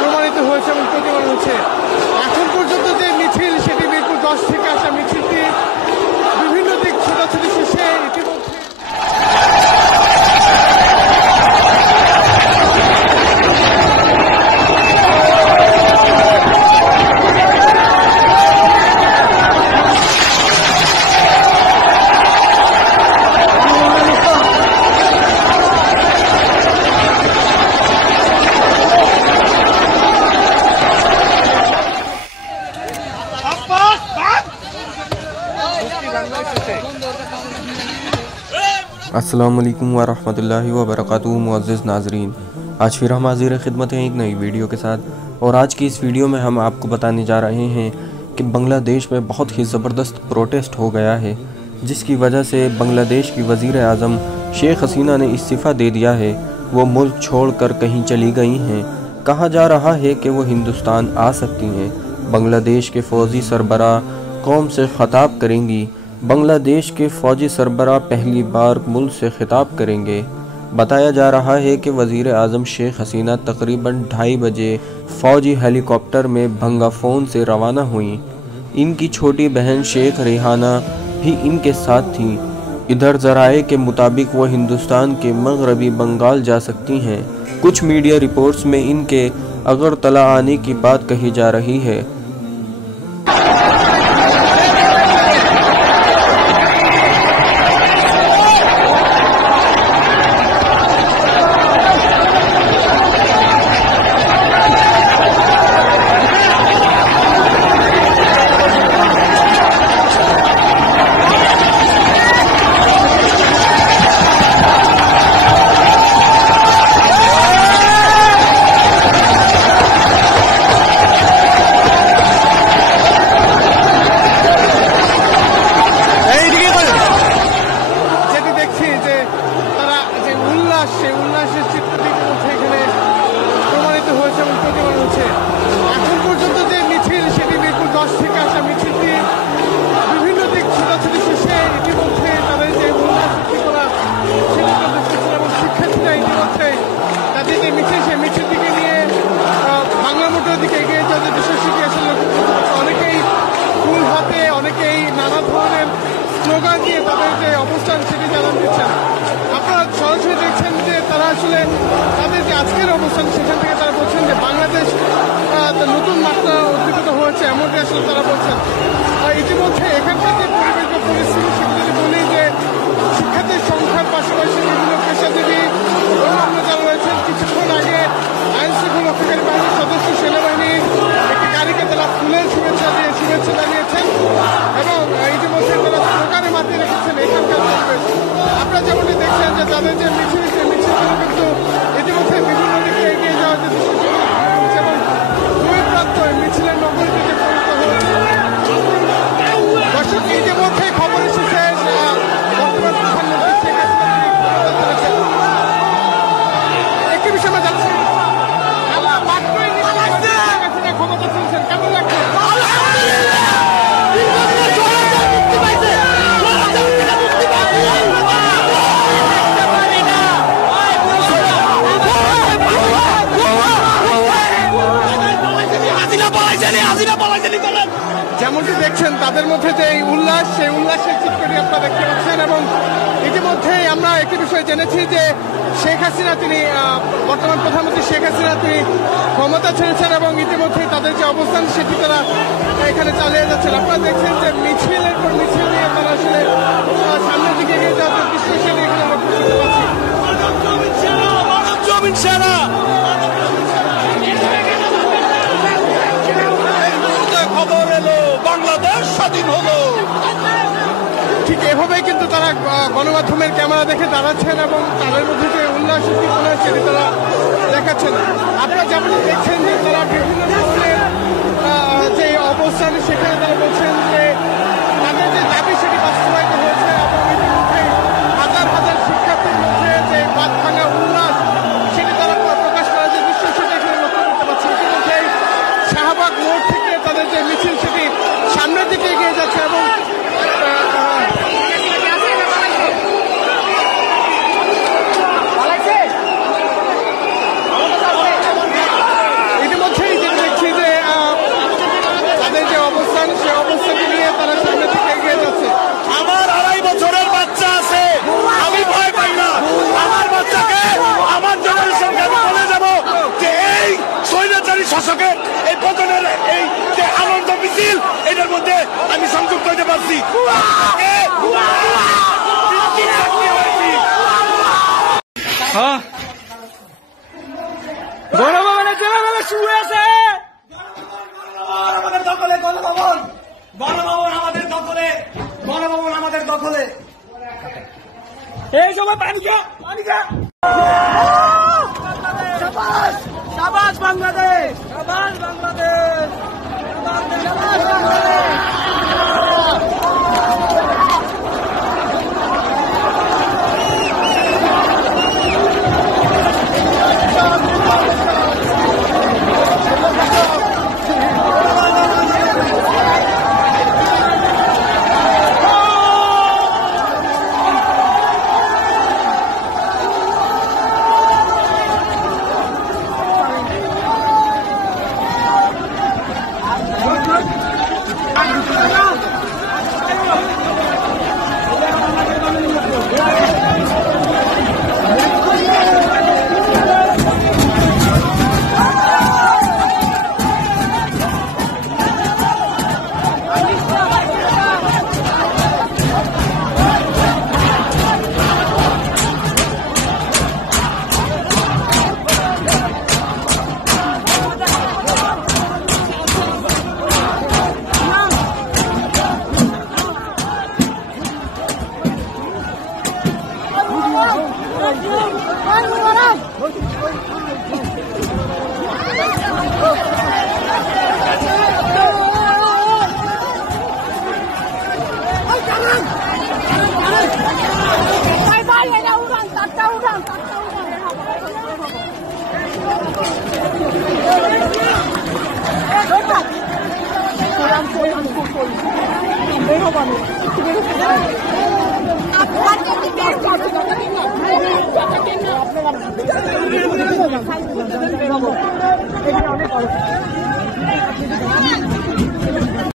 প্রমাণিত হয়েছে এবং প্রতিমান হচ্ছে। এখন পর্যন্ত যে মিছিল সেটি মিরপুর 10 থেকে আসা মিছিলটি বিভিন্ন দিক ছোটাছুটি শেষে ইতিমধ্যে अस्सलामुअलैकुम वरहमतुल्लाहि वबरकातुहू। मुअज़्ज़िज़ नाज़रीन, आज फिर हम हाज़िर खिदमत हैं एक नई वीडियो के साथ। और आज की इस वीडियो में हम आपको बताने जा रहे हैं कि बांग्लादेश में बहुत ही ज़बरदस्त प्रोटेस्ट हो गया है, जिसकी वजह से बांग्लादेश की वज़ीर आज़म शेख हसीना ने इस्तीफ़ा दे दिया है। वो मुल्क छोड़कर कहीं चली गई हैं। कहा जा रहा है कि वो हिंदुस्तान आ सकती हैं। बांग्लादेश के फ़ौजी सरबराह कौम से ख़िताब करेंगी। बांग्लादेश के फ़ौजी सरबराह पहली बार मुल्क से खिताब करेंगे। बताया जा रहा है कि वज़ीर आज़म शेख हसीना तकरीबन 2:30 बजे फ़ौजी हेलीकॉप्टर में भंगाफोन से रवाना हुई। इनकी छोटी बहन शेख रेहाना भी इनके साथ थी। इधर ज़राए के मुताबिक वो हिंदुस्तान के मगरबी बंगाल जा सकती हैं। कुछ मीडिया रिपोर्ट्स में इनके अगरतला आने की बात कही जा रही है। এখন পর্যন্ত যে মিছিল সেটি মিরপুর 10 থেকে আসা মিছিলটি বিভিন্ন দিক ছোটাছুটি শেষে ইতিমধ্যে তাদের যে উল্লাস সৃষ্টি করা সেটি দেখতেছেন এবং শিক্ষার্থীরা ইতিমধ্যে তাদের যে মিছিল সেই মিছিলটিকে নিয়ে বাংলা মোটরের দিকে এগিয়ে যাওয়ার দৃশ্যটি আসলে অনেকেই ফুল হাতে অনেকেই নানা ধরনের স্লোগান দিয়ে তাদের যে অবস্থান সেটি জানান দিচ্ছেন। আপনারা সরাসরি দেখছেন যে তারা আসলে তাদের যে আজকের অবস্থান সেখান থেকে তারা বলছেন যে বাংলাদেশ নতুন মাত্রা উদ্দীপিত হয়েছে, এমনটি আসলে তারা বলছেন। ইতিমধ্যে এখানকার যে পরিবেশ বা পরিস্থিতি সেটি যদি বলি যে শিক্ষার্থীর সংখ্যার পাশাপাশি বিভিন্ন পেশাজীবী অন্য যারা রয়েছেন, কিছুক্ষণ আগে আইন শৃঙ্খলা রক্ষাকারী বাহিনীর সদস্য সেনাবাহিনী একটি গাড়িকে তারা ফুলের শুভেচ্ছা জানিয়েছেন এবং ইতিমধ্যে তারা স্লোগানে মাতিয়ে রেখেছেন এখানকার পরিবেশ। আপনারা যেমনটি দেখছেন যে তাদের যে মিছিল সেই মিছিলগুলো কিন্তু ইতিমধ্যে বিভিন্ন দিকে এগিয়ে যাওয়ার যে দৃশ্য এবং দুই প্রান্ত মিছিলের নগরীতে যে পরিণত হয়েছে। দর্শক, ইতিমধ্যে খবর এসেছে বর্তমান প্রধানমন্ত্রী শেখ হাসিনা একটি বিষয় আমরা জানছি ক্ষমতা চলছেন, কেমন লাগছে? যেমনটি দেখছেন তাদের মধ্যে যে উল্লাস, সেই উল্লাসের চিত্রটি আপনারা দেখতে পাচ্ছেন এবং ইতিমধ্যেই আমরা একটি বিষয় জেনেছি যে শেখ হাসিনা তিনি বর্তমান প্রধানমন্ত্রী শেখ হাসিনা তিনি ক্ষমতা ছেড়েছেন এবং ইতিমধ্যেই তাদের যে অবস্থান সেটি তারা এখানে চালিয়ে যাচ্ছেন। আপনারা দেখছেন যে মিছিলের পর মিছিল নিয়ে তারা আসলে সামনের দিকে এগিয়ে যাওয়ার দৃশ্য সেটি এখানে লক্ষ্য করতে পারছি। বাংলাদেশ স্বাধীন হলো। ঠিক এভাবেই কিন্তু তারা গণমাধ্যমের ক্যামেরা দেখে দাঁড়াচ্ছেন এবং তাদের মধ্যে যে উল্লাস উদ্দীপনা সেটি তারা দেখাচ্ছেন। আপনারা যেমন দেখছেন যে তারা বিভিন্ন ধরনের যে অবস্থান সেখানে তারা বলছেন যে তাদের যে দাবি সেটি বাস্তবায়িত হয়েছে এবং ইতিমধ্যে হাজার হাজার শিক্ষার্থীর মধ্যে যে বাদ ভাঙা উল্লাস সেটি তারা প্রকাশ করার যে দৃশ্য সেটা এখানে লক্ষ্য করতে পারছি। ইতিমধ্যে শাহবাগ মোড় থেকে তাদের যে মিছিল সেটি সামনের দিকে এগিয়ে যাচ্ছে এবং আসছি। গণভবনে যেভাবে শুয়ে আছে, আমাদের দখলে গণভবন, গণভবন আমাদের দখলে, গণভবন আমাদের দখলে। এই সময় পানিকা পানিকা শাবাশ শাবাশ বাংলাদেশ, শাবাশ বাংলাদেশ, শাবাশ বাংলাদেশ।没有吧？